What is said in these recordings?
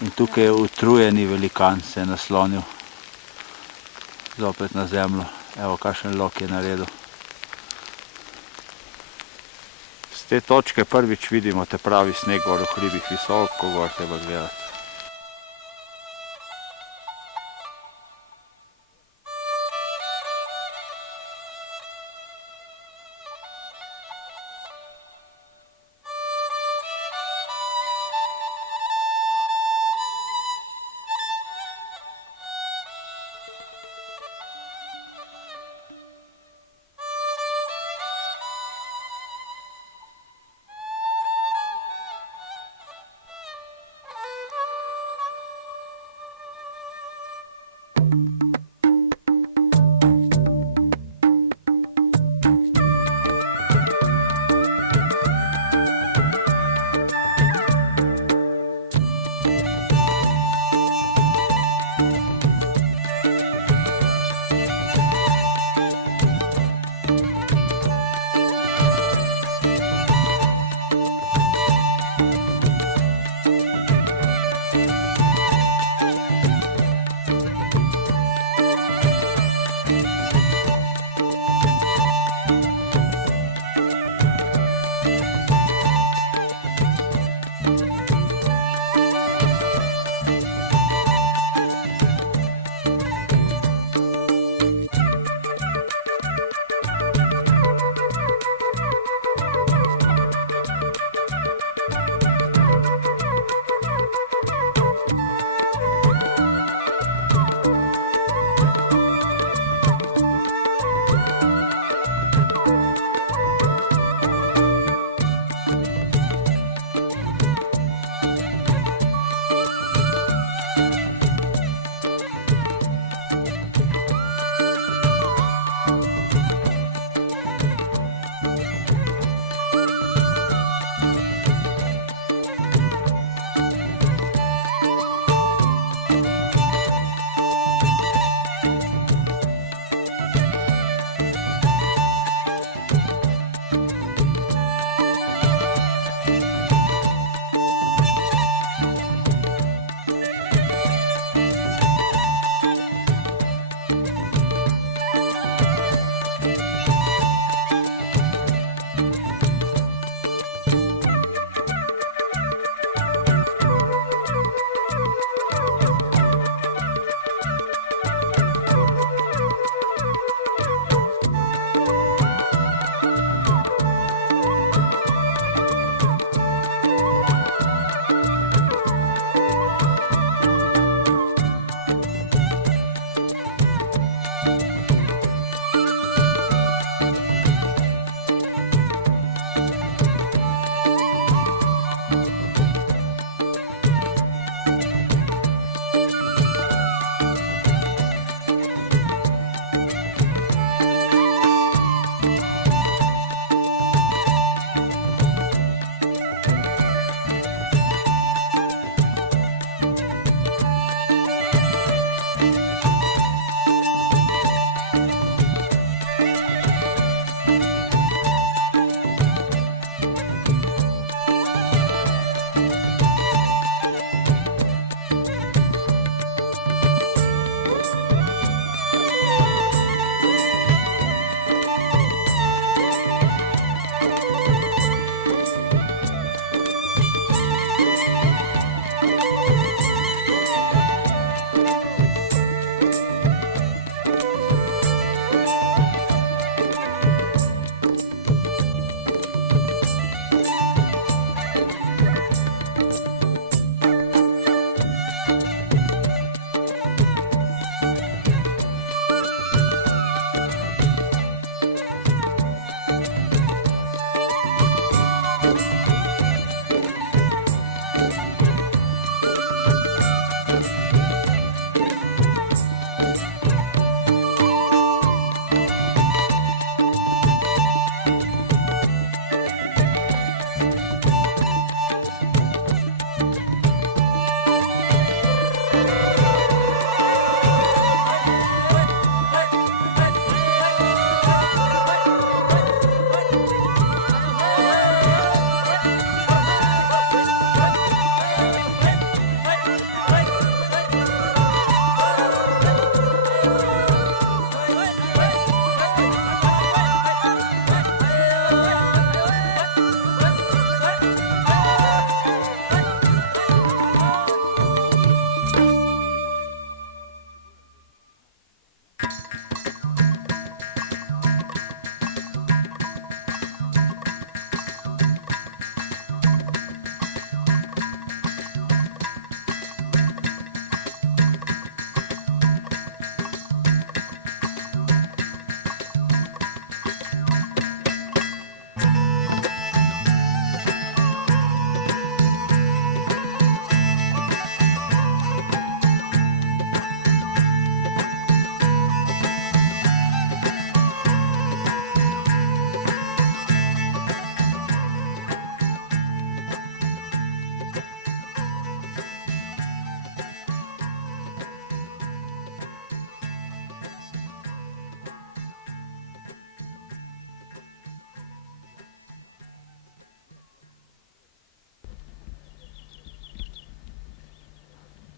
In tukaj je utrujeni velikan se je naslonil zopet na zemljo. Evo, kakšen lok je naredil. Z te točke prvič vidimo te pravi sneg gor v hribih, visoko gor treba gledati.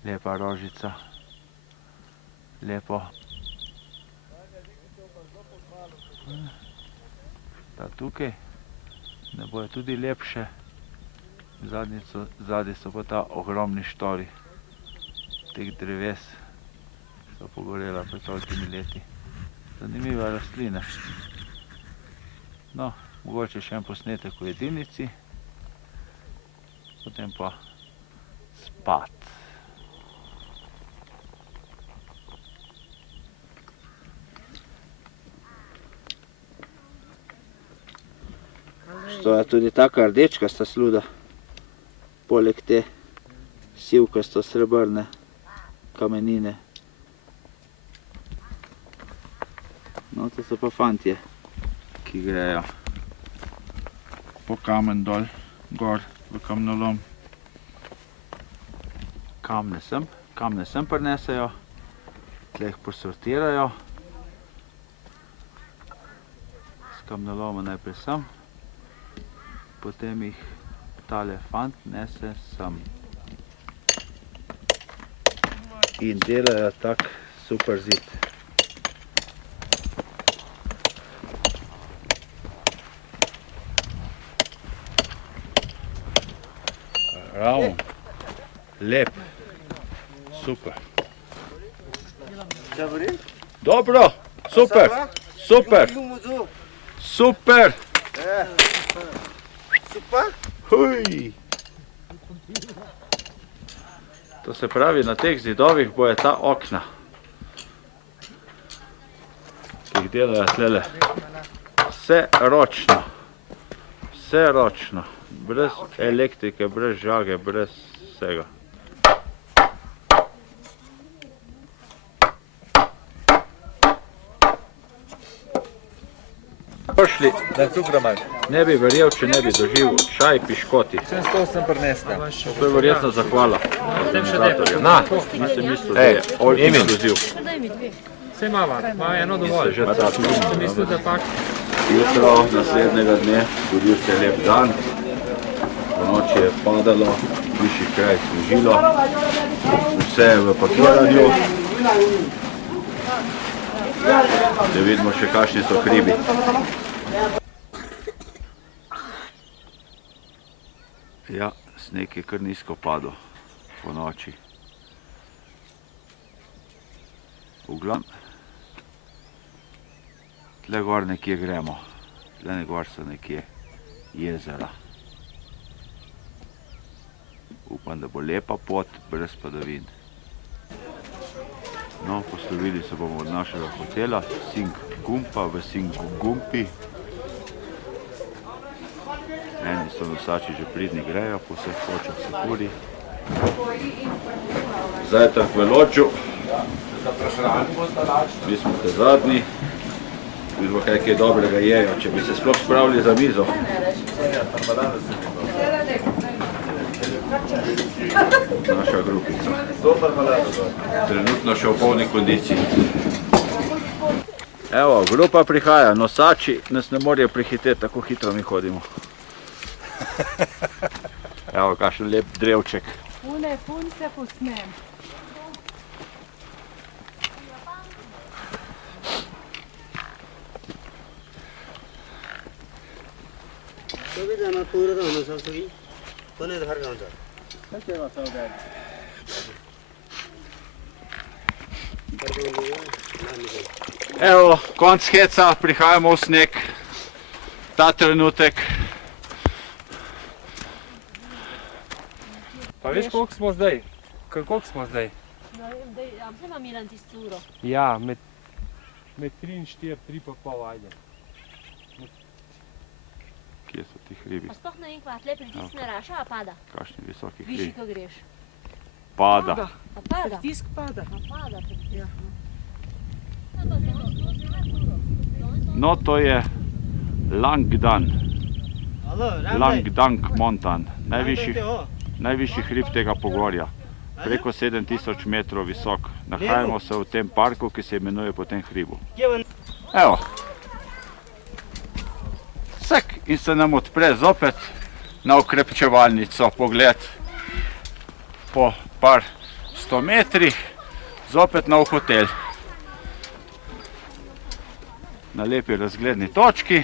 Lepa rožica. Lepo. Ta tukaj, da bojo tudi lepše. Zadnji so pa ta ogromni štori teh dreves, so pogorela pred tolikimi leti. Zanimiva rastlina. No, mogoče še en posnetek v jedilnici, potem pa spat. Stoja tudi taka rdečkasta sluda, poleg te sivkasto-srebrne kamenine. No, to so pa fantje, ki grejo po kamen dol, gor v kamnolom. Kamne sem prinesejo, tle jih posortirajo. S kamnoloma najprej sem, potem jih tale fant nese sem. In delajo tak super zid. Ravno, lep, super. Dobro, super, super, super. Huj. To se pravi, na teh zidovih boje ta okna, ki jih delajo tlele. Vse ročno, brez elektrike, brez žage, brez vsega. Prišli, ne bi verjel, če ne bi doživel čaj piškoti. Sem prinesla. To je verjetno zahvala organizatorja. Nisem mislil, da je all inclusive. Vse imava eno dovolj. Že tako. Sem mislil, da pak... Jutro naslednjega dne, zgodil se je lep dan. Po noči je padalo, višji kraj snežilo. Vse je v pakiranju. Da vidimo še kakšni so hribi. Ja, sneg je kar nizko padel po noči. V glavnem, tle gor nekje gremo. Tle gor so nekje jezera. Upam, da bo lepa pot, brez padavin. No, poslovili se bomo od našega hotela Singumpa v Singumpi. Eni so nosači že pridni grejo, po vseh točah se kuri. Zajtrk v Loču. Mi smo te zadnji. Vidimo, kaj dobrega jejo, če bi se sploh spravili za mizo. Naša grupica. Trenutno še v polni kondiciji. Evo, grupa prihaja, nosači nas ne morejo prihiteti, tako hitro mi hodimo. Evo, kakšen lep drevček. Fun se posnem. सबैजना पुरो त हुनसक्छ कि कुनै त फर्काउँछ Evo, konc heca, prihajamo v sneg. Ta trenutek. Pa veš, koliko smo zdaj? Koliko smo zdaj? Vse imam Milan tisto uro. Ja, med 3 in 4, 3 pa pol, ajde. Kje so ti hribi? Pa sploh ne vem, kva tle pritisne raša, a pada? Kakšni visoki Višji, hribi? ko greš. Pada. A pada? Pritisk pada. A pada. Ja. No, to je Langdan. Langdang Montan. Najvišji hrib tega pogorja. Preko 7000 metrov visok. Nahajamo se v tem parku, ki se imenuje po tem hribu. Evo. Vsak in se nam odpre zopet na okrepčevalnico. Pogled po par 100 metrih zopet nov hotel. Na lepi razgledni točki.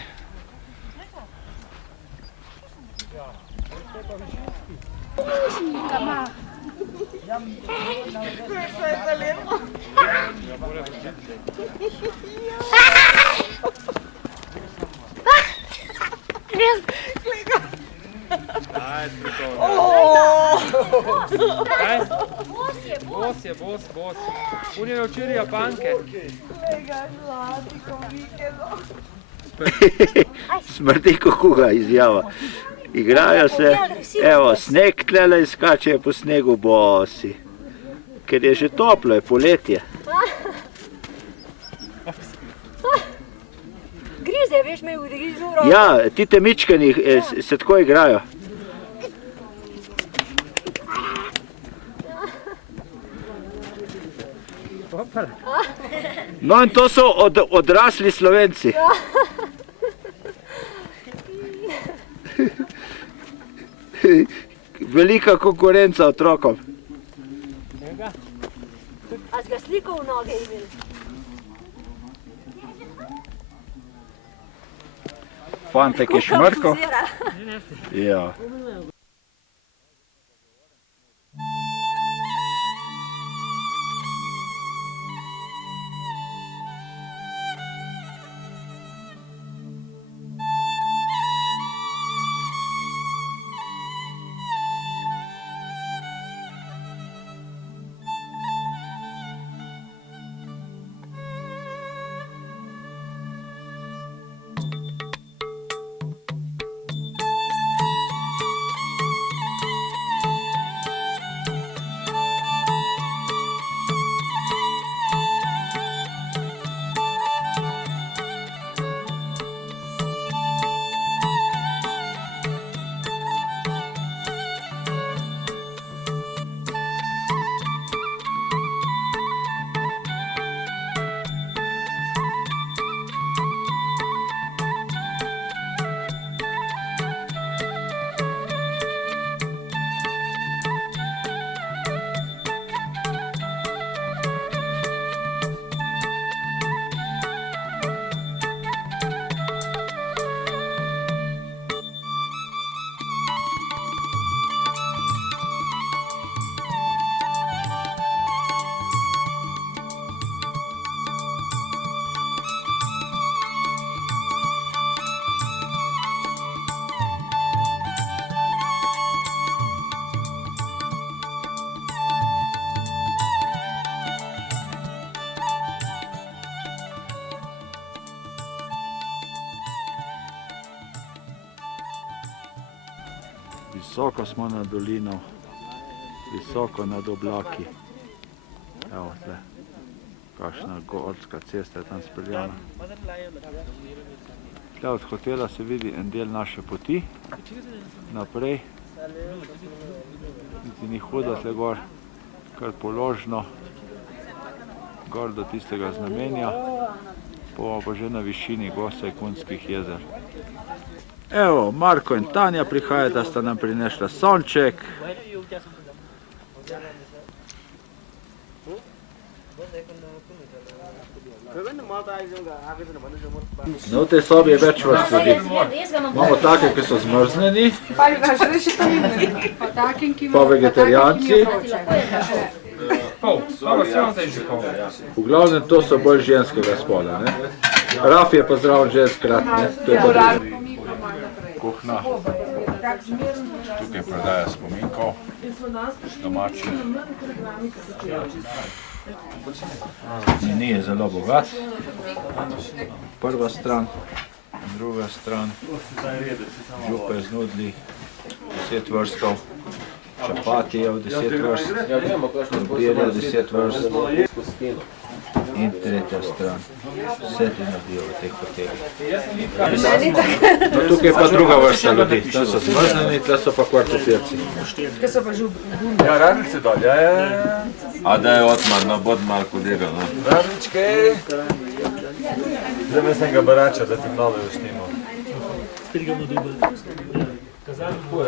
Bos. On je naučil Japanke. Smrdi kot kuga izjava. Igrajo se, evo, sneg tlele in skačejo po snegu bosi. Ker je že toplo, je poletje. Grize, veš, me ugrizu roko. Ja, ti temičkani se tako igrajo. No in to so odrasli Slovenci. Velika konkurenca otrokom. A si ga slikal v noge imel? Fantek je šmrko. Ja. Visoko smo nad dolino, visoko nad oblaki. Evo tle, kakšna gorska cesta je tam speljana. Tle od hotela se vidi en del naše poti, naprej. Niti ni hudo tle gor, kar položno, gor do tistega znamenja, pa že na višini Gosa-Kunskih jezer. Evo, Marko in Tanja prihajata, sta nam prinesla sonček. No, v tej sobi je več vrst ljudi. Imamo take, ki so zmrznjeni, pa vegetarijanci. V glavnem to so bolj ženskega spola, ne? Raf je pa zraven ženskrat, ne? To je pa drugo. Kuhna. Tukaj prodaja spominkov, domačih. Meni je zelo bogat. Prva stran, druga stran, župe z nudli, 10 vrstov, čapatijev 10 vrst, krompirjev 10 vrst in tretja stran. Vse ti naredijo v teh hotelih. No, tukaj je pa druga vrsta ljudi. Tam so zmrznjeni, tle so pa kvartopirci. Kaj so pa žubi? Ja, radnice dol, ja. A da je Otmar, no, bod malo kodiral, no. Radničke. Zdaj mislim ga barača, da ti nove uštimo.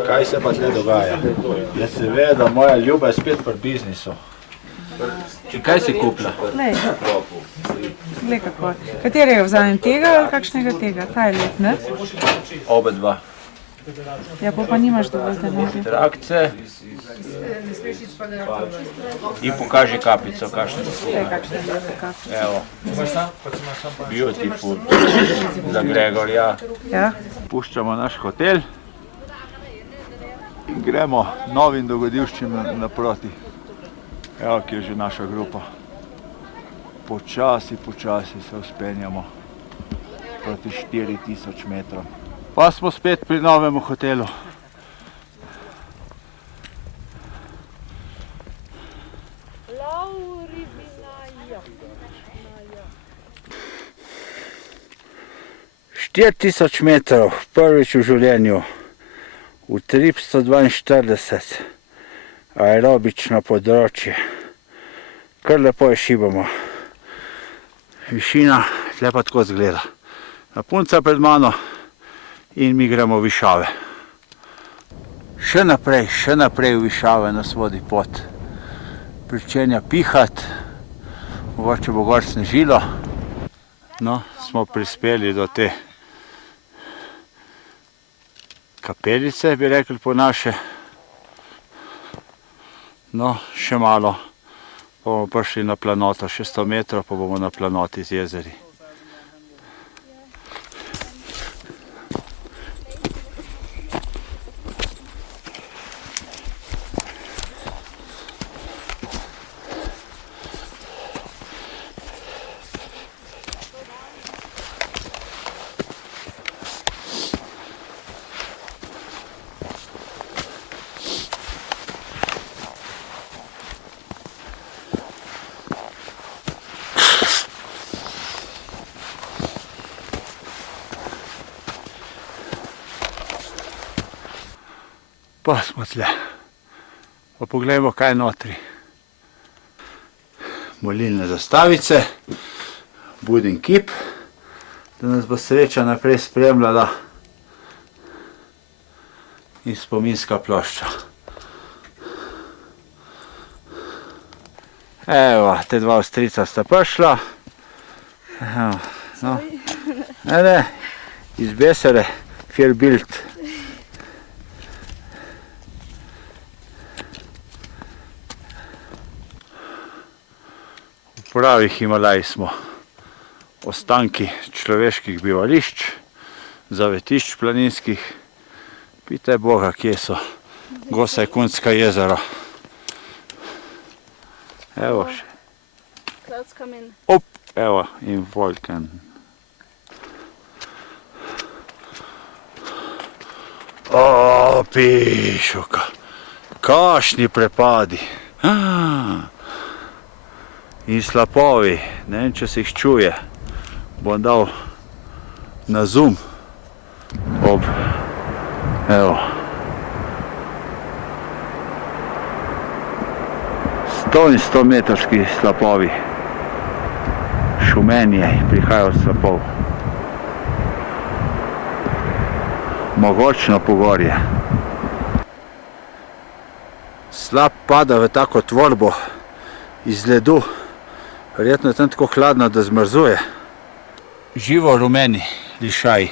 Kaj se pa tle dogaja? Je seveda moja ljuba je spet pri biznisu. Če kaj si kupila? Glej kako. Katerega vzamem, tega ali kakšnega tega? Ta je lep, ne? Oba dva. Ja, pa nimaš dovolj denarja. Trakce. In pokaži kapico, kakšne so. Kakšne kapice. Evo. Beautiful. Za Gregorja. Ja. Puščamo naš hotel in gremo novim dogodivščim naproti. Evo, ki je že naša grupa. Počasi se vzpenjamo proti 4000 metrov. Pa smo spet pri novem hotelu. Štir tisoč metrov, prvič v življenju, utrip 142, aerobično področje. Kar lepo je šibamo. Višina, tle pa tako zgleda. Punca pred mano in mi gremo v višave. Še naprej v višave nas vodi pot. Pričenja pihat, mogoče bo gor snežilo. No, smo prispeli do te kapelice, bi rekli po naše. No, še malo, pa bomo prišli na planoto, še 100 metrov, pa bomo na planoti z jezeri. Pa smo tle. Pa poglejmo, kaj je notri. Molilne zastavice, Budin kip, da nas bo sreča naprej spremljala, in spominska plošča. Evo, te dva Avstrijca sta prišla. Evo, no. Ne, iz Besere, für Bild. V pravih Himalaji smo, ostanki človeških bivališč, zavetišč planinskih. Pitaj Boga, kje so Gosajkunska jezera. Evo še. Op, evo, in Volken. O, pišuka, kašni prepadi. In slapovi, ne vem, če se jih čuje, bom dal na zoom ob, evo, 100 in 100 metrski slapovi, šumenje prihaja od slapov. Mogočno pogorje. Slap pada v tako tvorbo iz ledu. Verjetno je tam tako hladno, da zmrzuje. Živo rumeni lišaj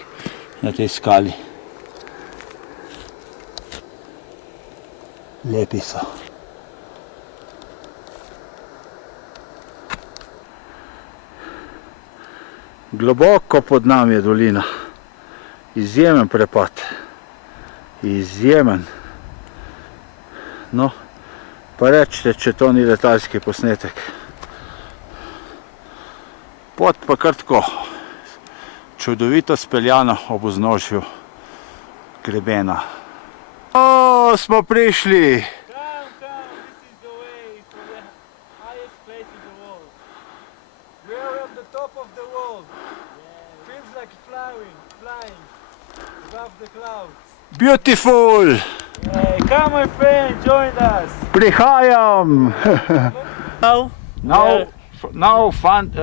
na tej skali. Lepi so. Globoko pod nami je dolina. Izjemen prepad. Izjemen. No, pa rečite, če to ni letalski posnetek. Pot pa kar tako, čudovito speljana ob vznožju grebena. O, smo prišli! Beautiful! Hey, come my friend, join us! Prihajam! Now Now Now found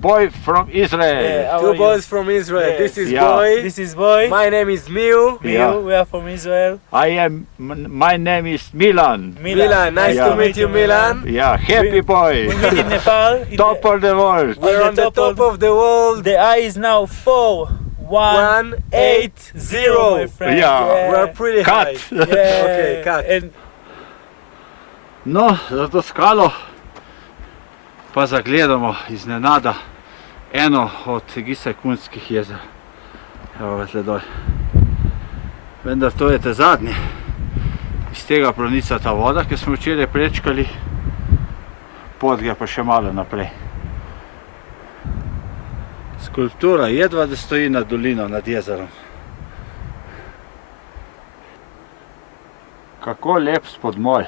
boy from Israel. Two boys from Israel. This is Yeah. boy. This is boy. My name is Miu. Yeah. We are from Israel. My name is Milan. Milan. Nice Yeah. to meet you, Milan. Yeah, happy boy. We meet in Nepal. Top of the world. We're on the top of the world. The eye is now 4180, my friend. Yeah. We're pretty Cut. high. Yeah. Okay, cut. And No, za to skalo pa zagledamo iznenada eno od Gisekunskih jezer. Evo ga tle dol. Vendar to je te zadnje. Iz tega pronica ta voda, ki smo včeraj prečkali. Pot gre pa še malo naprej. Skulptura jedva, da stoji nad dolino, nad jezerom. Kako lep spodmolj.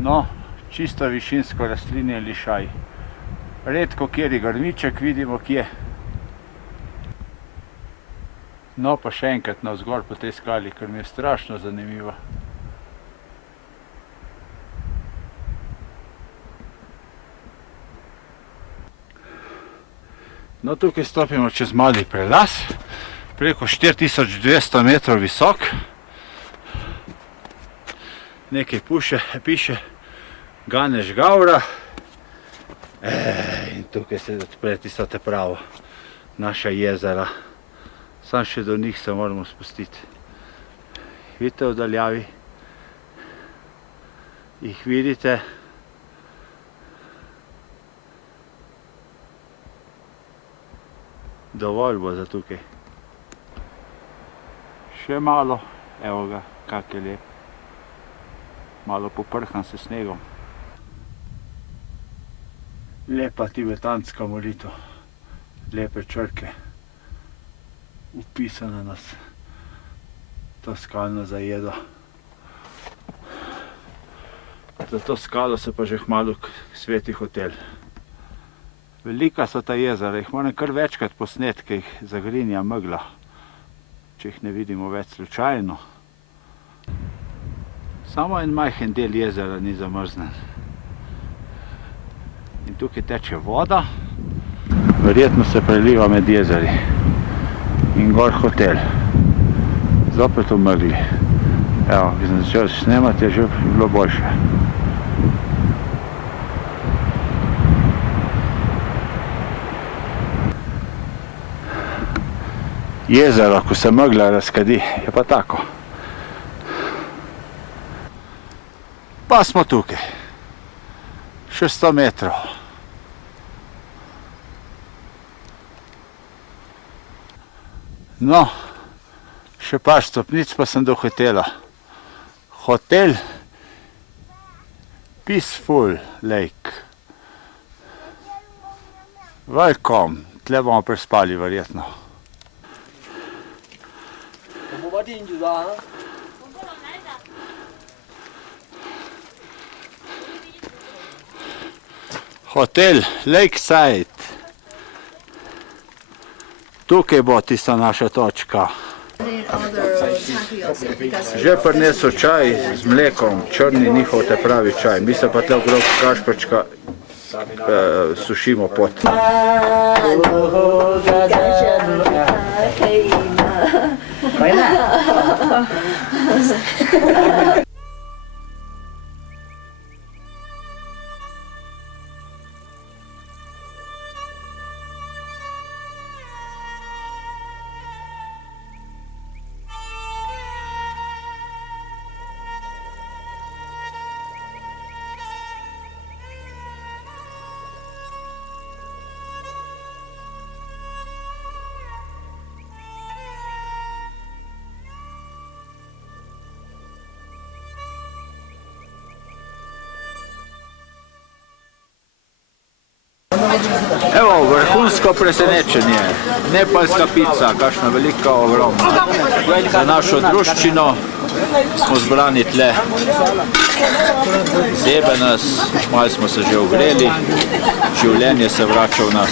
No, čisto višinsko rastlinje lišaj. Redko kjeri grmiček vidimo kje. No, pa še enkrat navzgor po tej skali, ker mi je strašno zanimivo. No, tukaj stopimo čez mali prelaz, preko 4200 metrov visok. Nekaj piše Ganeš Gavra. In tukaj se odpre tisto te pravo, naša jezera. Sam še do njih se moramo spustiti. Vidite v daljavi? Jih vidite? Dovolj bo za tukaj. Še malo, evo ga, kak je lep. Malo poprhan se snegom. Lepa tibetanska molitev, lepe črke, upisane nas to skalno zajedo. Za to skalo se pa že kmalu sveti hotel. Velika so ta jezera, jih moram kar večkrat posnet, ker jih zagrinja megla, če jih ne vidimo več slučajno. Samo en majhen del jezera ni zamrznen. In tukaj teče voda, verjetno se preliva med jezeri. In gor hotel. Zopet v megli. Evo, ki sem začel snemati, je že bilo boljše. Jezero, ko se megla razkadi, je pa tako. Pa smo tukaj. Še 100 metrov. No, še par stopnic pa sem do hotela. Hotel Peaceful Lake. Welcome. Tle bomo prespali verjetno. Hotel Lakeside. Tukaj bo tista naša točka. Že prinesel čaj z mlekom, črni njihov te pravi čaj. Mi se pa tle okrog kašpačka sušimo pot. Evo, vrhunsko presenečenje. Nepalska pica, kakšna velika, ogromna. Za našo druščino smo zbrani tle. Zebe nas, malo smo se že ogreli, življenje se vrača v nas.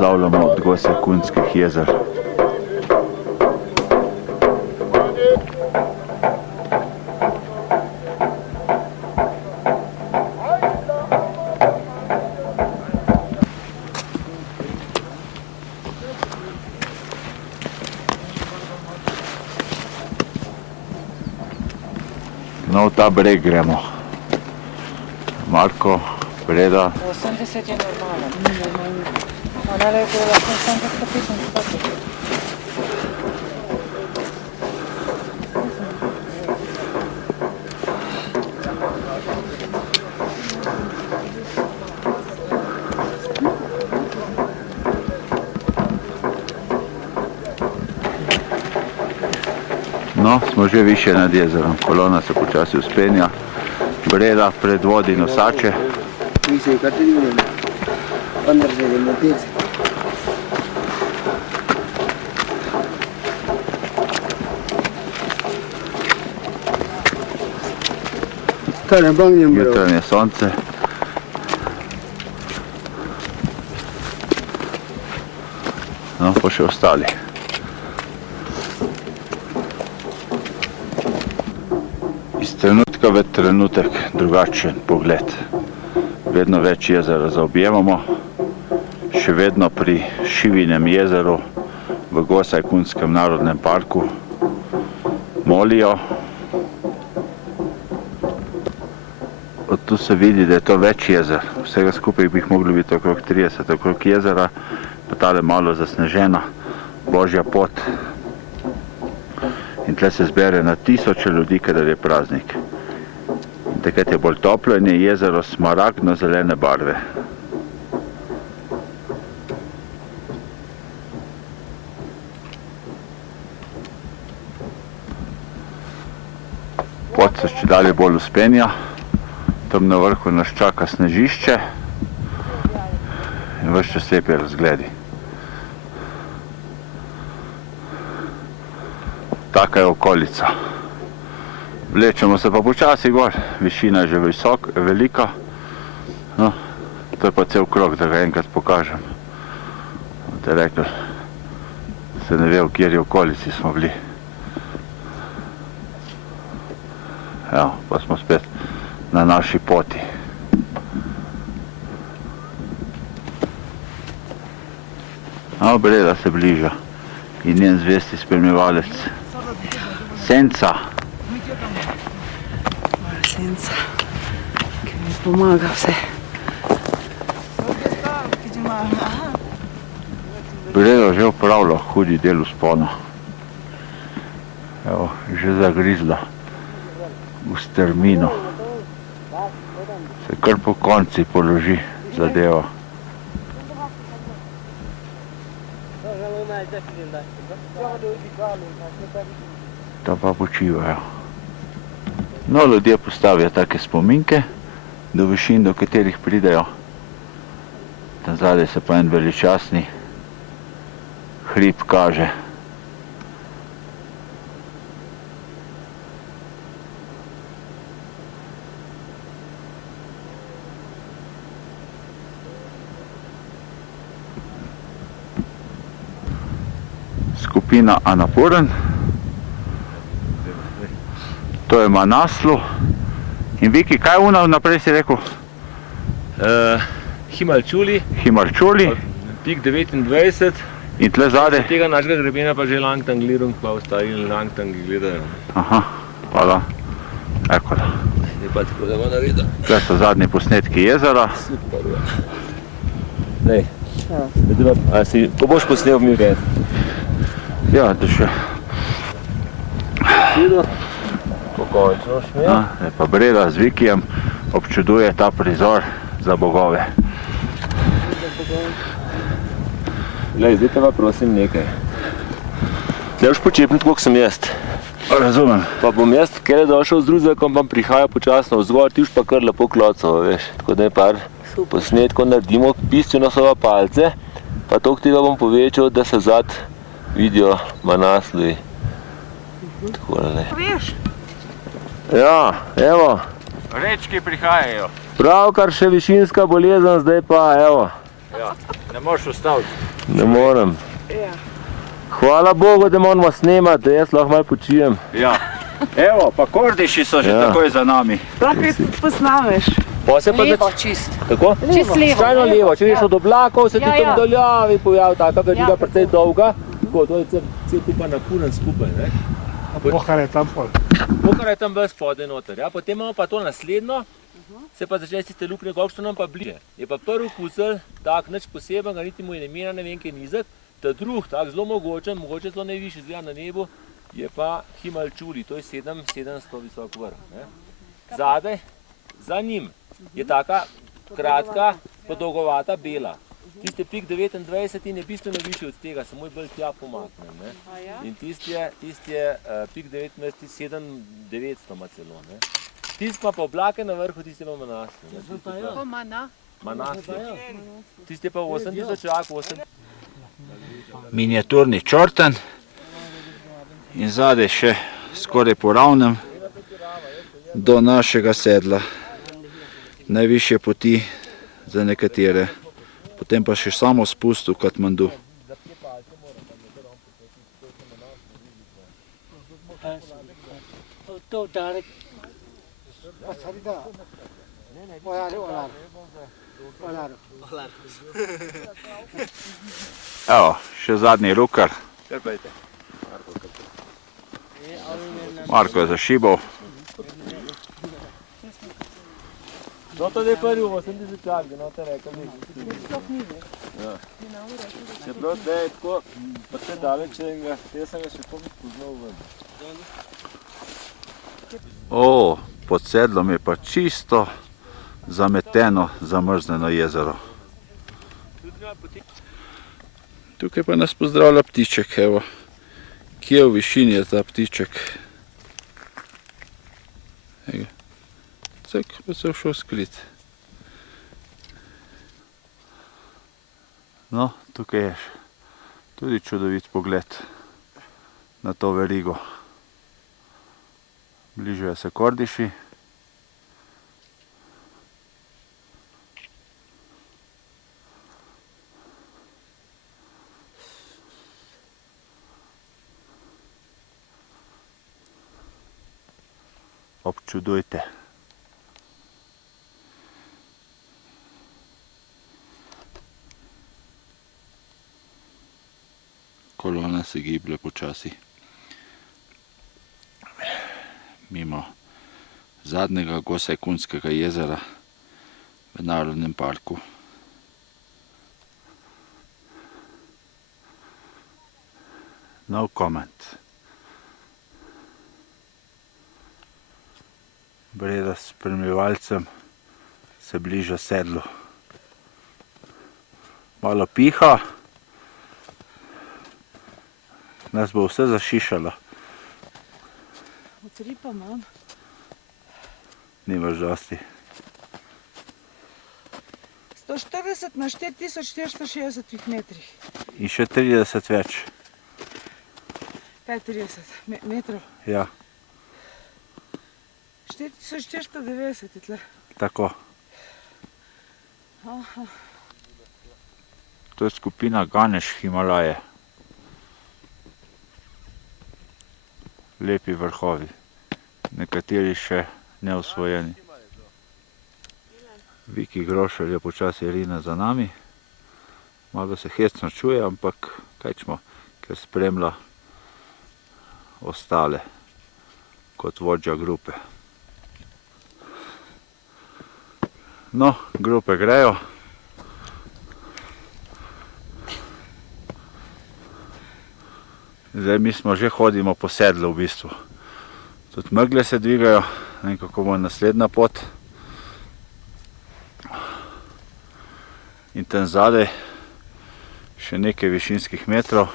naslavljamo od Gosje Kunskih jezer. No, v ta breg gremo. Marko, Breda. 80 je normalen. Ona je bila 85. No, smo že više nad jezerom. Kolona se počasi uspenja. Breda predvodi nosače. Više kar tudi ne. 15 minut. Kar bangnem bro. Jutranje sonce. No, pa še ostali. Iz trenutka v trenutek drugačen pogled. Vedno več jezera zaobjemamo, še vedno pri Šivinem jezeru v Gosajkunskem narodnem parku molijo. Od tu se vidi, da je to več jezer. Vsega skupaj bi jih mogli biti okrog 30, okrog jezera, pa tale malo zasnežena Božja pot. In tle se zbere na tisoče ljudi, kadar je praznik. In takrat je bolj toplo in je jezero smaragdno-zelene barve. Pot se čedalje bolj vzpenja. Tam na vrhu nas čaka snežišče in ves čas lepi razgledi. Taka je okolica. Vlečemo se pa počasi gor, višina je že velika. No, to je pa cel krog, da ga enkrat pokažem. Te rekel, se ne ve, v kjeri okolici smo bili. Evo, pa smo spet na naši poti. A Breda se bliža in njen zvesti spremljevalec Senca. Senca, ki mi pomaga vse. Breda že opravlja hudi del vzpona. Evo, že zagrizla v strmino. Se kar po konci položi zadeva. Ta pa počivajo. No, ljudje postavijo take spominke do višin, do katerih pridejo. Tam zadaj se pa en veličastni hrib kaže. Skupina Anapuren. To je Manaslu. In Viki, kaj je ona naprej si rekel? Himalčuli, Himalčuli. pik 29. In tle zadaj. Tega našega grebena pa že Langtang Lirung pa ostali Langtangi gledajo. Aha, hvala. Eko da. Je pa tako, da bo naredil. Tle so zadnji posnetki jezera. Super, ja. Lej, a si, ko boš posnel mi red? Ja, da še. Pokončno šmejo. Je pa Breda z Vikijem občuduje ta prizor za bogove. Lej, zdaj te pa prosim nekaj. Ne boš počepniti, koliko sem jaz. Razumem. Pa bom jaz, ker je došel z ruzakom, pa prihajal počasno vzgor, ti už pa kar lepo klocov, veš. Tako da je par posnetkov naredimo, bistveno so palce, pa toliko tega bom povečal, da se zad vidijo Manasluji. Tako da ne. Veš? Ja, evo. Rečki prihajajo. Pravkar še višinska bolezen, zdaj pa evo. Ja. Ne Ne moreš ustaviti. Ne morem. Hvala Bogu, da moramo snemati, da jaz lahko malo počijem. Ja. Evo, pa Kordiši so že Ja. takoj za nami. Lahko jih tudi posnameš. Pa se pa čist. Tako? Čist levo. Skrajno levo, če greš od oblakov, se ti Ja, tam ja. doljavi pojavi, taka veriga Ja. precej dolga. Tako, to je cel tu pa napunen skupaj, ne? Pohar je tam pol. Pokar je tam ves spodaj noter, ja? Potem imamo pa to naslednjo, se pa začne s tiste luknje, koliko so nam pa bliže. Je pa prvi kucelj, tak nič posebenega, niti mu je nemena, ne vem kaj nizek. Ta drug, tak zelo mogočen, mogoče zelo najvišji zgleda na nebu, je pa Himalčuli, to je 700 visok vrh. Ne? Zadaj, za njim, je taka kratka, podolgovata bela. Tisti pik 29 in je bistveno višji od tega, samo je bolj tja pomaknen. Ne? In tisti je pik 19, 7900 ima celo. Ne? Tisti pa oblake na vrhu, tisti ima Manaslu. Manaslu. Tisti je pa 8000 8. Miniaturni čorten in zadaj še skoraj po ravnem do našega sedla. Najvišje poti za nekatere, potem pa še samo spust v Katmandu. Evo, še zadnji rukar. Marko je zašibal. No, to je prvi 80 no te rekel mi. Ja. Čeprav zdaj je tako, pa te daleč, jaz sem ga še koliko poznal ven. O, pod sedlom je pa čisto zameteno, zamrzneno jezero. Tukaj pa nas pozdravlja ptiček, evo. Kje v višini je ta ptiček? Ega. Cek, pa se je všel skrit. No, tukaj je tudi čudovit pogled na to verigo. Bližajo se Kordiši. Občudujte. Kolona se giblje počasi mimo zadnjega Gosajkunskega jezera v Narodnem parku. No comment. Breda s spremljevalcem se bliža sedlu. Malo piha. Nas bo vse zašišalo. Utripa imam. Nimaš dosti. 140 na 4460 metrih. In še 30 več. 35 metrov. Ja, 4490 je tle. tako. Aha. To je skupina Ganeš Himalaje. Lepi vrhovi. Nekateri še neosvojeni. Viki Grošelj je počasi rine za nami. Malo se hecno čuje, ampak kaj čmo, ker spremlja ostale kot vodja grupe. No, grupe grejo. Zdaj mi smo že hodimo po sedlu v bistvu. Tudi megle se dvigajo, ne vem kako bo naslednja pot. In tam zadaj še nekaj višinskih metrov,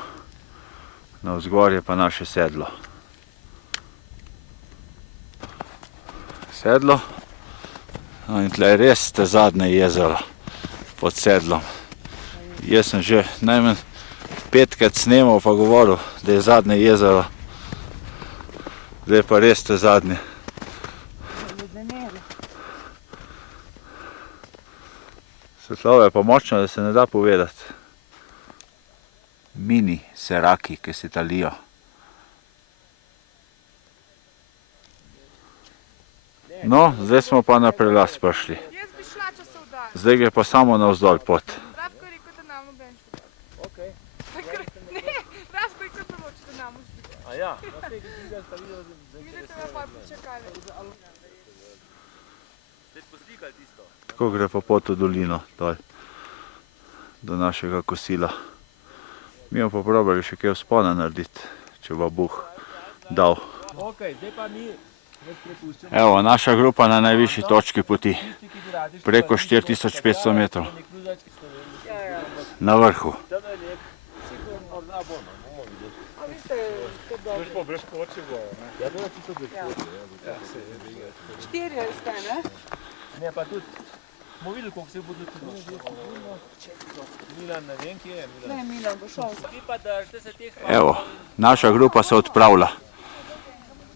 navzgor je pa naše sedlo. Sedlo, no in tle je res te zadnje jezero pod sedlom. Jaz sem že najmanj 5krat snemal pa govoril, da je zadnje jezero. Zdaj pa res te zadnje. Se Slovo je pa močno, da se ne da povedati. Mini seraki, ki se talijo. No, zdaj smo pa na prelaz prišli. Jaz bi šla, če se udar. Zdaj gre pa samo navzdol pot. Zdravko je rekel, da nam noben. Ne, Zdravko je rekel prvo, če da nam šli. A ja? Vidite me pa počakali. Ste poslikali tisto? Tako gre pa pot v dolino, dol, do našega kosila. Mi bomo pa probali še kaj vzpona narediti, če bo Bog dal. Ok, zdaj pa mi vas prepuščamo. Evo, naša grupa na najvišji točki poti, preko 4500 metrov, na vrhu. Veš pa brez koči bojo, ne? Ja, to je čisto brez koči. Štirje ste, ne? Ne, pa tudi, bomo videli, koliko se bodo tudi Milan, ne vem, kje je Milan. Ne, Milan bo šel. Vi pa držite se teh Evo, naša grupa se odpravlja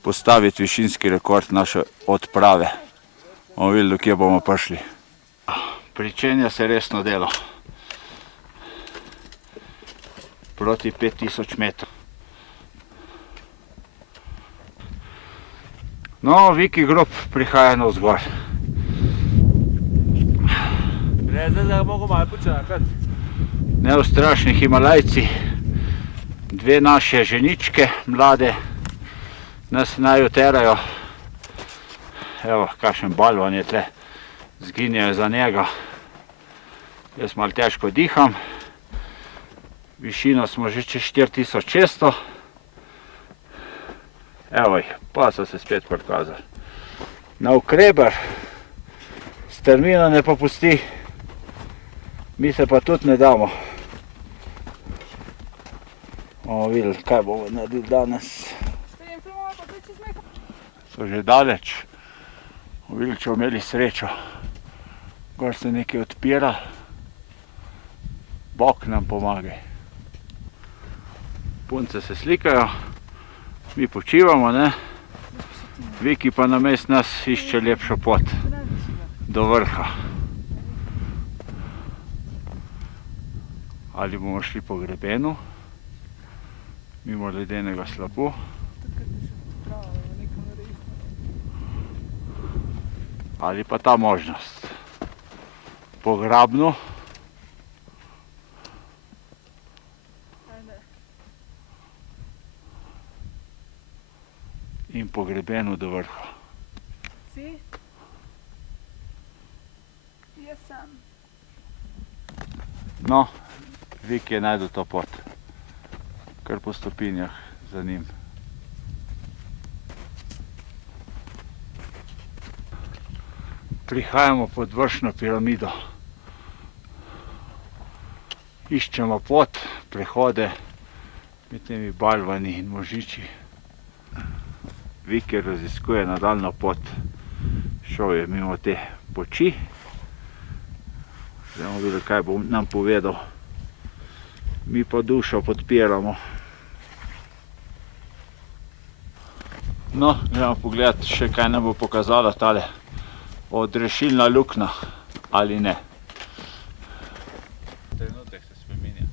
postaviti višinski rekord naše odprave. Bomo videli, kje bomo prišli. Pričenja se resno delo. Proti 5000 metrov. No, Viki Grup prihaja navzgor. Zdaj ga mogo malo počakati. Neustrašni Himalajci, dve naše ženičke, mlade, nas naju terajo. Evo, kakšen balvan je tle, zginjajo za njega. Jaz malo težko diham. Višino smo že čez 4600. Evo jih, pa so se spet prikazali. Navkreber, strmina ne popusti. Mi se pa tudi ne damo. Bomo videli, kaj bomo naredili danes. So že daleč. Bomo videli, če bomo imeli srečo. Gor se nekaj odpira. Bog nam pomagaj. Punce se slikajo, mi počivamo, ne? Viki pa namesto nas išče lepšo pot do vrha. Ali bomo šli po grebenu, mimo ledenega slapu. Ali pa ta možnost. Po Grabnu. In po grebenu do vrha. Si? Jaz sem. No, Viki je najdel to pot. Kar po stopinjah za njim. Prihajamo pod vršno piramido. Iščemo pot, prehode med temi balvani in možiči. Viki raziskuje nadaljno pot. Šel je mimo te poči. Zdaj bomo videli, kaj bo nam povedal. Mi pa dušo podpiramo. No, gremo pogledati še, kaj nam bo pokazala tale odrešilna luknja, ali ne. Trenutek se spreminja.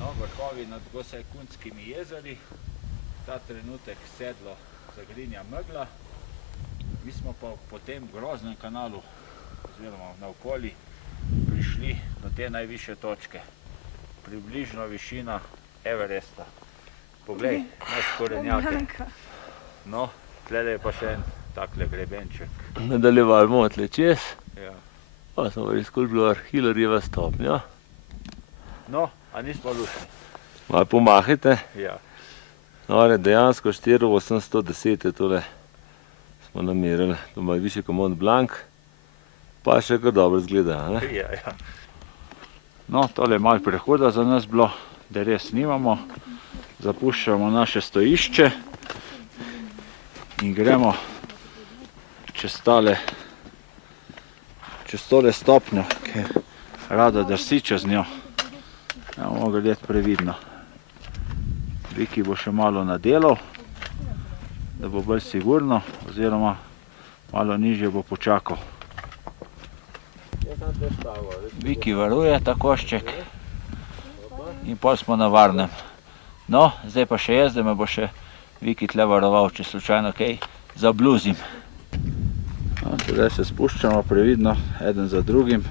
No, vrhovi nad Gosajkunskimi jezeri. Ta trenutek sedlo zagrinja megla. Mi smo pa po tem groznem kanalu, oziroma naokoli, prišli do te najvišje točke. Približno višina Everesta. Poglej, naš korenjake. No, tlele je pa še en takle grebenček. Nadaljevali bomo tle čez, Ja. pa smo res skoli bilo Hilarjeva stopnja. No, a nismo lušni? Malo pomahajte. Ja. No, dejansko 4810 je tole smo namerili, to malo više kot Mont Blanc, pa še kar dobro izgleda, ne? Ja, ja. No, tole je malo prehoda za nas bilo, da res nimamo. Zapuščamo naše stojišče in gremo čez tole stopnjo, ki rada drsi čez njo. Ja, bomo gledati previdno. Viki bo še malo nadelal, da bo bolj sigurno, oziroma malo nižje bo počakal. Viki varuje ta košček in pol smo na varnem. No, zdaj pa še jaz, da me bo še Viki tle varoval, če slučajno kaj zabluzim. No, sedaj se spuščamo previdno, eden za drugim,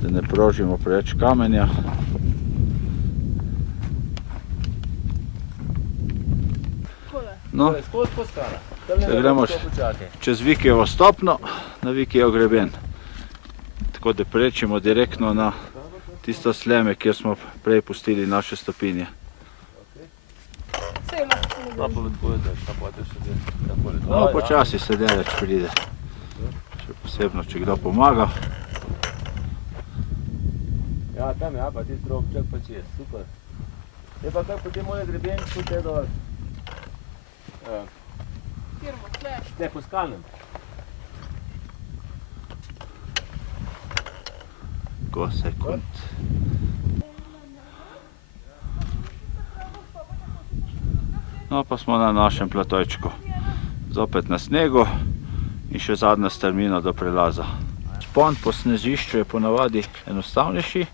da ne prožimo preveč kamenja. No, zdaj gremo čez Vikijevo stopno na Vikijev greben. Tako da prečimo direktno na tisto sleme, kjer smo prej pustili naše stopinje. No, počasi se deleč pride. Še posebno, če kdo pomaga. Ja, tam ja, pa ti stropček pa čez, super. Je pa kak potem moj greben, tukaj dol. Tle po skalnem. Ko sekund. No, pa smo na našem platojčku. Zopet na snegu in še zadnja strmina do prelaza. Spon po snežišču je ponavadi enostavnejši,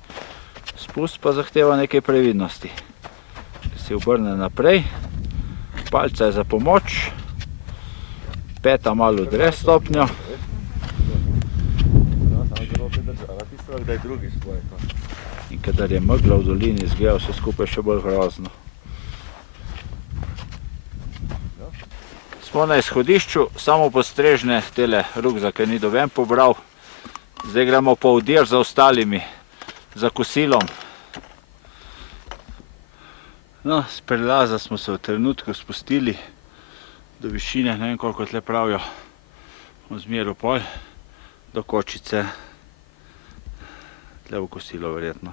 spust pa zahteva nekaj previdnosti. Se obrne naprej, palca je za pomoč, peta malo udre stopnjo. In kadar je megla v dolini, izgleda vse skupaj še bolj grozno. Smo na izhodišču, samo postrežne tele rukzake ni noben pobral. Zdaj gremo po udir za ostalimi, za kosilom. No, z prelaza smo se v trenutku spustili do višine, ne vem koliko tle pravijo, v zmeru pol, do kočice, tle v kosilo verjetno.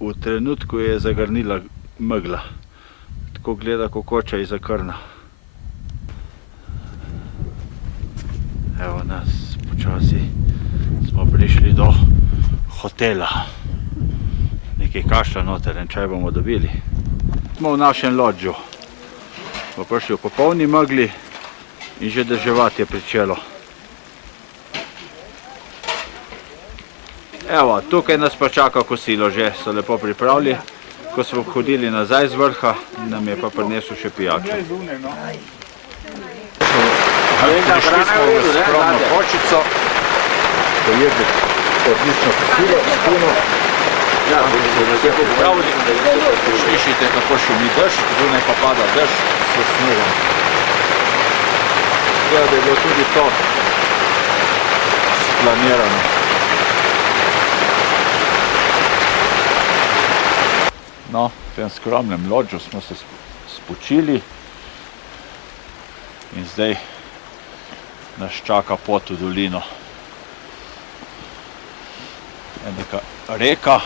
V trenutku je zagrnila megla, tako gleda, ko koča iza krna. Evo nas, počasi smo prišli do hotela. Nekaj kašlja noter, en čaj bomo dobili. Smo v našem lodžu. Smo prišli v popolni megli in že deževati je pričelo. Evo, tukaj nas pa čaka kosilo že, so lepo pripravili. Ko smo hodili nazaj z vrha, nam je pa prinesel še pijačo. Prišli smo v skromno kočico, pojedli odlično kosilo, spuno. Ja, se popravili, slišite, kako šumi dež, zunaj pa pada dež s snegom. Zdaj, da je bilo tudi to splanirano. No, v tem skromnem lodžu smo se spočili in zdaj nas čaka pot v dolino. Je neka reka,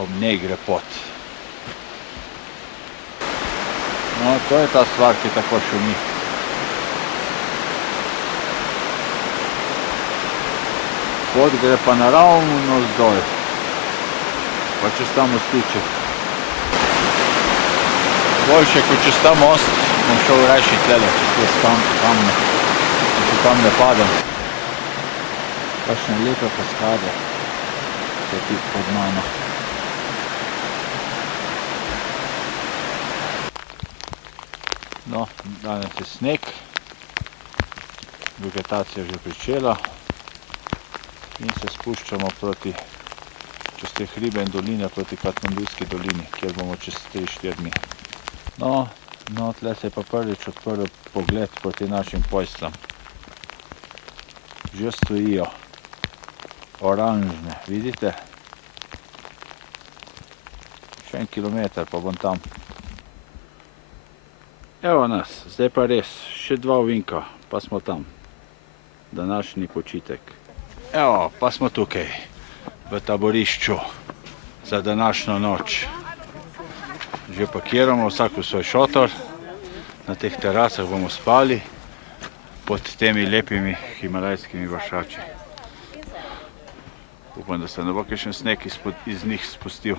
ob njej gre pot. No, to je ta stvar, ki tako šumi. Pot gre pa naravno zdolj, pa čez ta mostiček. Boljše, kot čez ta most, bom šel rajši tlele, čez te kamne, če tam ne padem. Kakšne lepe kaskade so ti pod mano. No, danes je sneg, vegetacija že pričela in se spuščamo proti, čez te hribe in doline proti Katmandujski dolini, kjer bomo čez 3-4 dni. No, tle se je pa prvič odprl pogled proti našim pojslam. Že stojijo oranžne, vidite? Še 1 kilometer pa bom tam. Evo nas, zdaj pa res, še 2 ovinka, pa smo tam. Današnji počitek. Evo, pa smo tukaj, v taborišču, za današnjo noč. Že pakiramo vsak v svoj šotor, na teh terasah bomo spali, pod temi lepimi himalajskimi vršači. Upam, da se ne bo kakšen sneg iz njih spustil.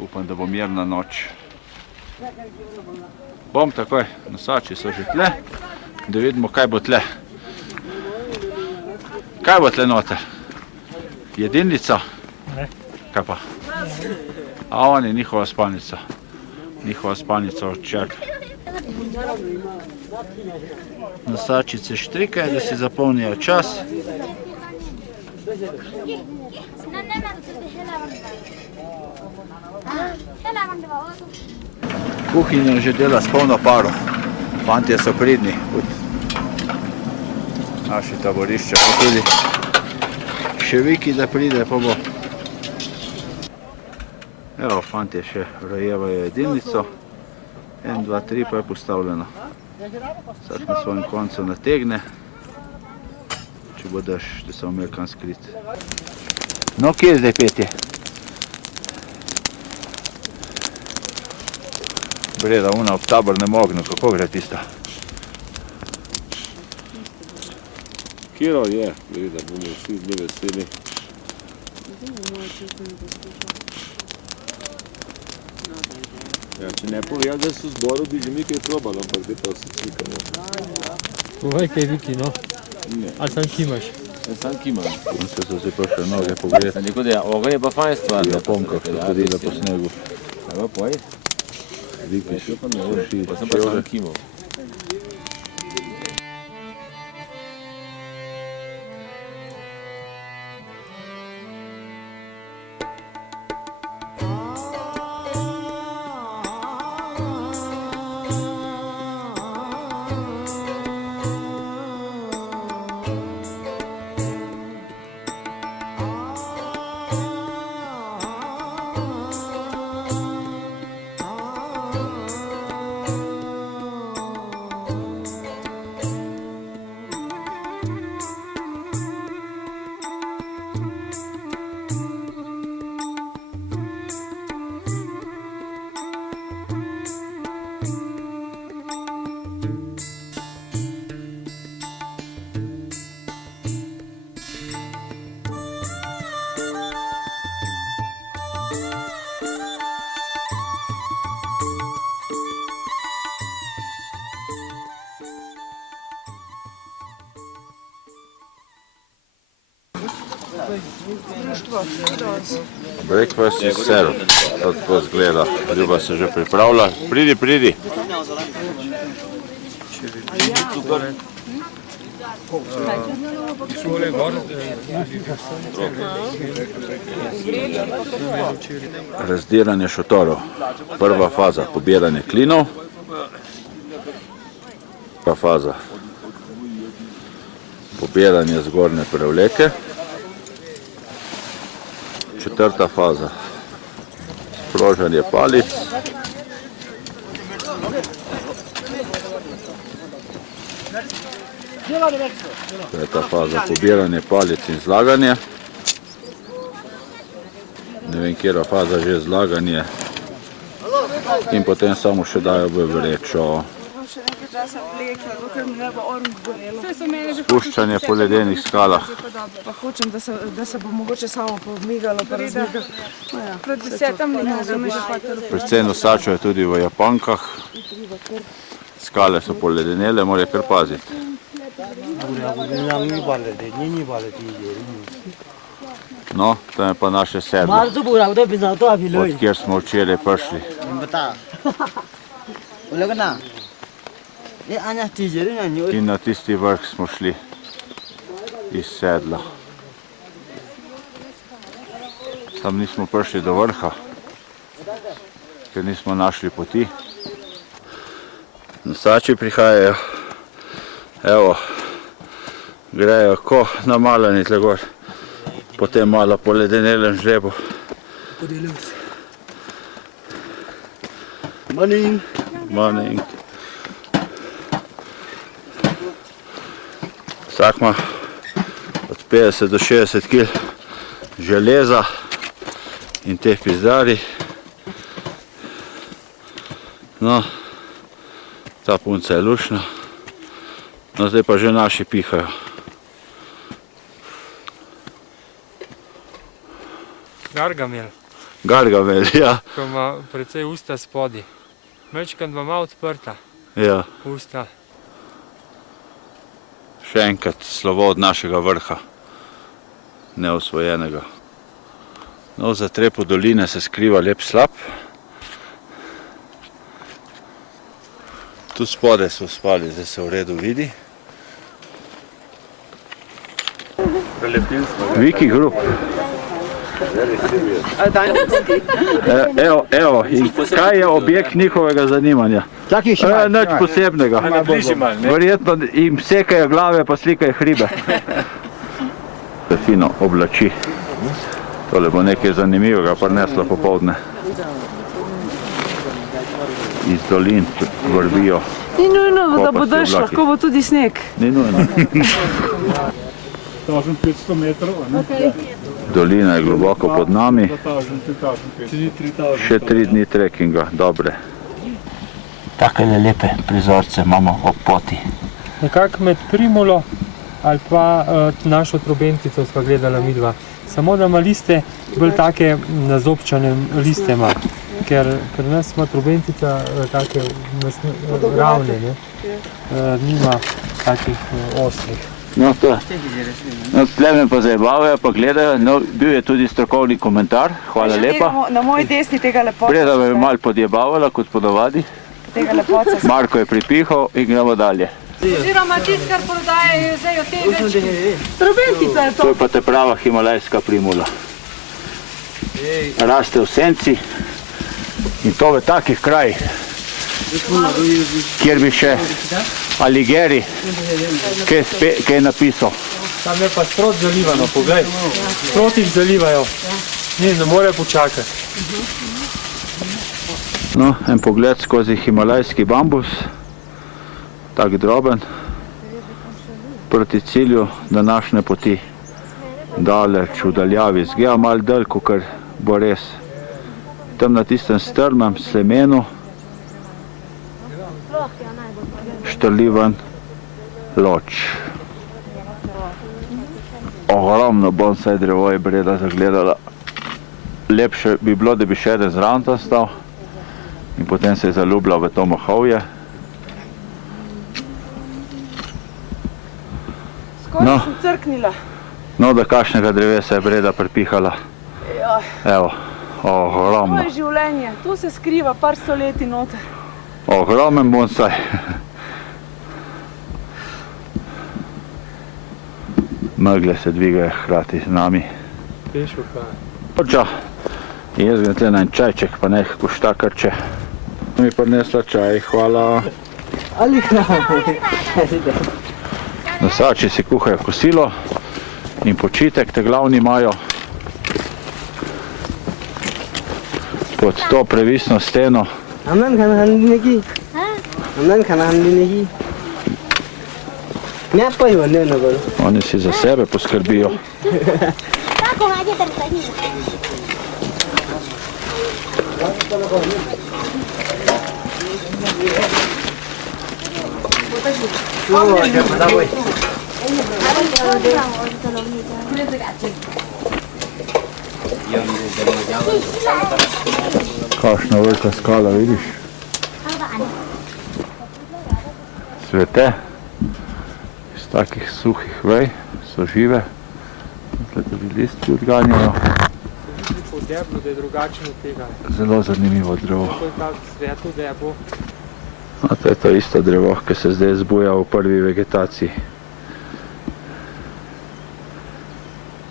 Upam, da bo mirna noč. Bom takoj, nosači so že tle, da vidimo, kaj bo tle. Kaj bo tle noter? jedilnica? Ne. Kaj pa? A on je njihova spalnica. Njihova spalnica od čerk. Nosačice štrikajo, da si zapolnijo čas. Kuhinja že dela s polno paro. Fantje so pridni. Naši taborišča pa tudi še Viki, da pride, pa bo. Evo, fantje še rojevajo jedilnico. 1, 2, 3 pa je postavljeno. Vsak na svojem koncu nategne. Če bo daš, da se imel kam skrit. No, kje je zdaj petje? Breda, ona ob tabornem ognju, kako gre tista? Kjero je, da bomo vsi zelo veseli. Ja, če ne povem, da so zboru, bi že mi kaj probali, ampak zdaj pa se slikamo. Povej kaj Viki, no. Ne. Ali sam kimaš? Ja, sam kimam. On se so se prišel noge pogledati. Tako da, ogen je pa fajn stvar. V Japonkah so hodile po snegu. Evo, poj. Viki še Pa sem pa sam kimal. Breakfast is served. Tako izgleda. Ljuba se že pripravlja. Pridi, pridi. Razdiranje šotorov. Prva faza, pobiranje klinov. Druga faza, pobiranje zgornje prevleke. Četrta faza, sprožanje palic. Peta faza, pobiranje palic in zlaganje. Ne vem, katera faza že zlaganje. In potem samo še dajo v vrečo. Spuščanje po ledenih skalah. Pa hočem, da se bo mogoče samo pomigalo, pa razmigalo. Pred 10 leti. Predvsem nosačo je tudi v Japonkah. Skale so poledenele, mora kar paziti. No, tam je pa naše sedlo, od kjer smo včeraj prišli. In na tisti vrh smo šli iz sedla. Tam nismo prišli do vrha, ker nismo našli poti. Nosači prihajajo, evo, grejo ko namalani tle gor, potem malo poledenelem žlebu. Morning. Morning. Vsak ima od 50 do 60 kg železa in teh pizdari. No, ta punca je lušna. No, zdaj pa že naši pihajo. Gargamel, Gargamel, ja. ko ima precej usta spodi. Mečkan dva malo odprta Ja. usta. Še enkrat slovo od našega vrha. neosvojenega. No, za trepo doline se skriva lep slap. Tu spodaj so spali, zdaj se v redu vidi. Viki grup. Evo, in kaj je objekt njihovega zanimanja? Nič posebnega. Verjetno jim sekajo glave, pa slikajo hribe. Fino oblači. Tole bo nekaj zanimivega prineslo popoldne. Iz dolin vrvijo. Ni nujno, da bo dež, lahko bo tudi sneg. Ni nujno. 1500 metrov, ne? Dolina je globoko pod nami. Še 3 dni trekinga, dobre. Takele lepe prizorce imamo ob poti. Nekako med Primulo ali pa našo trobentico sva gledala midva. Samo da ima liste bolj take nazobčane liste ima. Ker pri nas ima trobentica take ravne, ne? Nima takih ostrih. No, to. No, tle me pa zajebavajo, pa gledajo. No, bil je tudi strokovni komentar, hvala lepa. Na moji desni tega lepota. Preda me je malo podjebavala, kot ponavadi. Tega lepota. Marko je pripihal in gremo dalje. Oziroma tisto, kar prodajajo zdaj od te večke. Trobentica je To je pa te prava himalajska Primula. Raste v senci in to v takih krajih, kjer bi še Alighieri kaj je napisal. Tam je pa sprot zalivano, poglej. Sprot jih zalivajo. Ne more počakati. No, en pogled skozi himalajski bambus, tak droben, proti cilju današnje poti. Daleč, v daljavi, zgleda malo dalj, kakor bo res. Tam na tistem strmem slemenu štrliven loč. Ogromno bonsai drevo je Breda zagledala. Lepše bi bilo, da bi še eden zraven tam stal in potem se je zaljubila v to mahovje. Skoraj sem crknila. No, da kakšnega drevesa je Breda pripihala. Evo, ogromno. To je življenje, tu se skriva par stoletij noter. Ogromen bonsai. Megle se dvigajo hkrati z nami. Oča, jaz grem tle na en čajček, pa nekaj košta krče. Mi prinesla čaj, hvala. Nosači si kuhajo kosilo in počitek, te glavni imajo pod to previsno steno. Amnan खाना खानु कि amnan खाना खानु कि न्यापै भन्ने नगरौ Oni si za sebe poskrbijo. Kakšna velika skala, vidiš? Cvete iz takih suhih vej, so žive. Tukaj tudi listki odganjajo. Po deblu, da je drugačen od tega. Zelo zanimivo drevo. To je tako svetlo deblo. To je to isto drevo, ki se zdaj zbuja v prvi vegetaciji.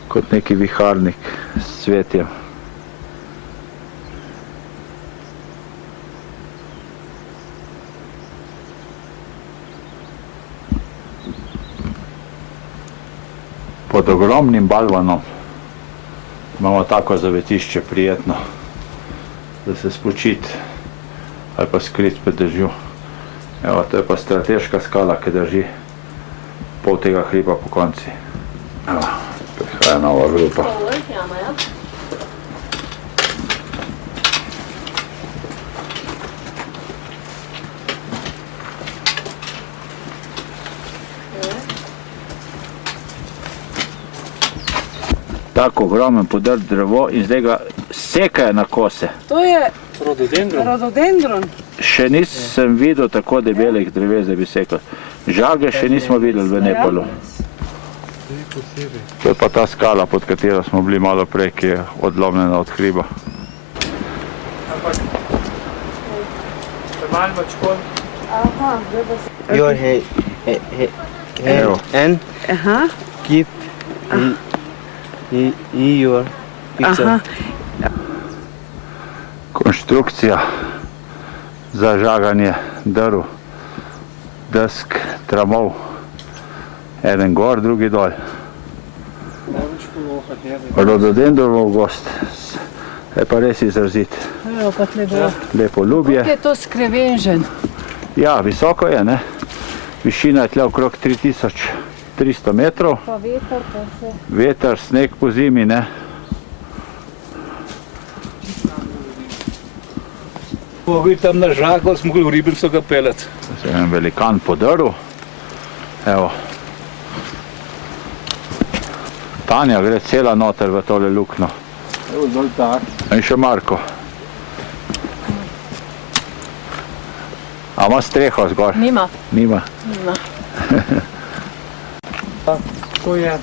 Kot neki viharnik s cvetjem. Pod ogromnim balvanom imamo tako zavetišče prijetno, da se spočiti ali pa skrit pred dežju. Evo, to je pa strateška skala, ki drži pol tega hriba po konci. Evo, prihaja nova grupa. Tako ogromen podrt drevo in zdaj ga sekajo na kose. To je Rododendron. rododendron. Še nisem videl tako debelih dreves, da bi sekal. Žage še nismo videli v Nepalu. To je pa ta skala, pod katero smo bili malo prej, ki je odlomljena od hriba. Ampak, malo več kot. Your head, Evo. and Aha, keep your picture. aha. Konštrukcija za žaganje drv, desk, tramov. Eden gor, drugi dol. Rododendrov gost je pa res izrazit. Evo pa tle dol. Lepo ljubje. Kako je to skrevenžen? Ja, visoko je, ne? Višina je tle okrog 3300 metrov. Pa veter, pa vse. Veter, sneg po zimi, ne? Tam na žago smo mogli v Ribnico ga peljati. To je en velikan podrl. Evo. Tanja gre cela noter v tole lukno. Evo dol tak. In še Marko. A ima streho zgor? Nima. Nima. Nima. To je